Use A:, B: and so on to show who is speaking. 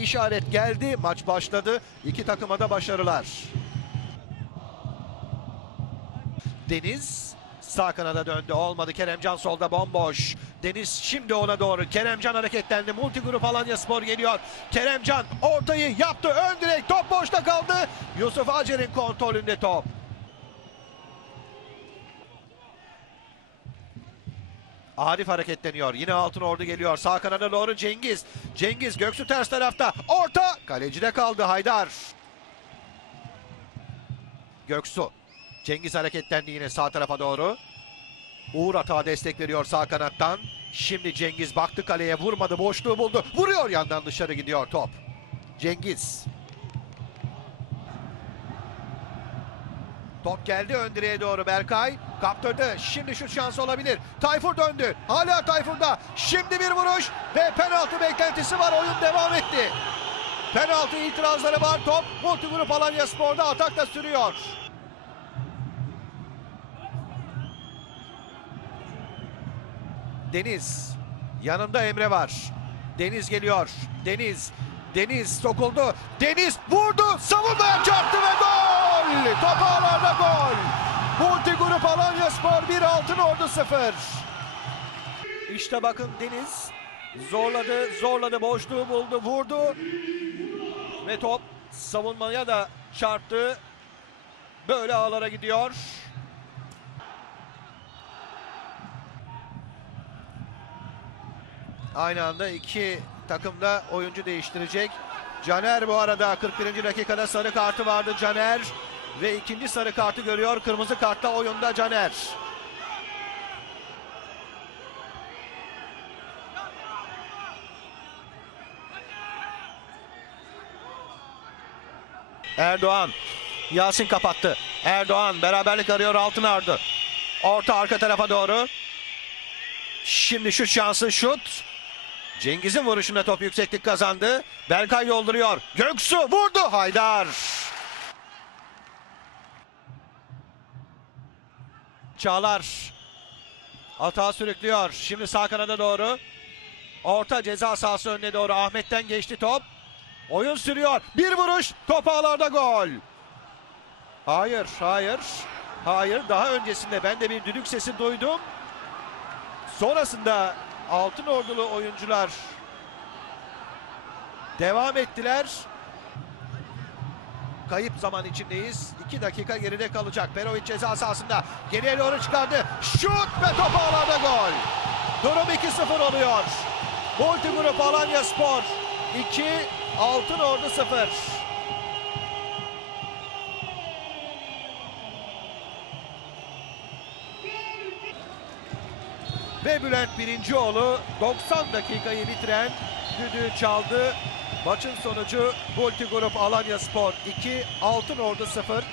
A: işaret geldi. Maç başladı. İki takıma da başarılar. Deniz sağ kanada döndü. Olmadı. Keremcan solda bomboş. Deniz şimdi ona doğru. Keremcan hareketlendi. Multigrup Alanya Spor geliyor. Keremcan ortayı yaptı. Ön direk. Top boşta kaldı. Yusuf Acer'in kontrolünde top. Arif hareketleniyor. Yine altın ordu geliyor. Sağ kanada doğru Cengiz. Cengiz Göksu ters tarafta. Orta. Kalecide kaldı Haydar. Göksu. Cengiz hareketlendi yine sağ tarafa doğru. Uğur atağa destek veriyor sağ kanattan. Şimdi Cengiz baktı kaleye vurmadı. Boşluğu buldu. Vuruyor yandan dışarı gidiyor top. Cengiz. Top geldi ön direğe doğru Berkay. Kaptırdı. Şimdi şut şansı olabilir. Tayfur döndü. Hala Tayfur'da. Şimdi bir vuruş ve penaltı beklentisi var. Oyun devam etti. Penaltı itirazları var. Top Multigrup Alanya Spor'da atakla sürüyor. Deniz. Yanında Emre var. Deniz geliyor. Deniz. Deniz sokuldu. Deniz vurdu. Savunmaya çarptı ve gol. Top ağlarda gol. Multigrup Alanya Spor 1 Altın Ordu 0. İşte bakın Deniz zorladı, zorladı, boşluğu buldu, vurdu. Ve top savunmaya da çarptı. Böyle ağlara gidiyor. Aynı anda iki takım da oyuncu değiştirecek. Caner bu arada 41. dakikada sarı kartı vardı Caner. Ve ikinci sarı kartı görüyor. Kırmızı kartla oyunda Caner. Erdoğan. Yasin kapattı. Erdoğan beraberlik arıyor Altınardı. Orta arka tarafa doğru. Şimdi şut şansı şut. Cengiz'in vuruşunda top yükseklik kazandı. Berkay yolduruyor. Göksu vurdu. Haydar. Çağlar. Atağı sürüklüyor. Şimdi sağ kanada doğru. Orta ceza sahası önüne doğru. Ahmet'ten geçti top. Oyun sürüyor. Bir vuruş. Top ağlarda gol. Hayır, hayır. Hayır. Daha öncesinde ben de bir düdük sesi duydum. Sonrasında Altın Ordulu oyuncular devam ettiler. Kayıp zaman içindeyiz. 2 dakika geride kalacak. Perovic ceza sahasında geriye doğru çıkardı. Şut ve top ağlarda gol. Durum 2-0 oluyor. Multigrup Alanya Spor 2, Altın Ordu 0. Ve Bülent Birincioğlu 90 dakikayı bitiren düdüğü çaldı. Maçın sonucu Multigrup Alanya Spor 2, Altın Ordu 0.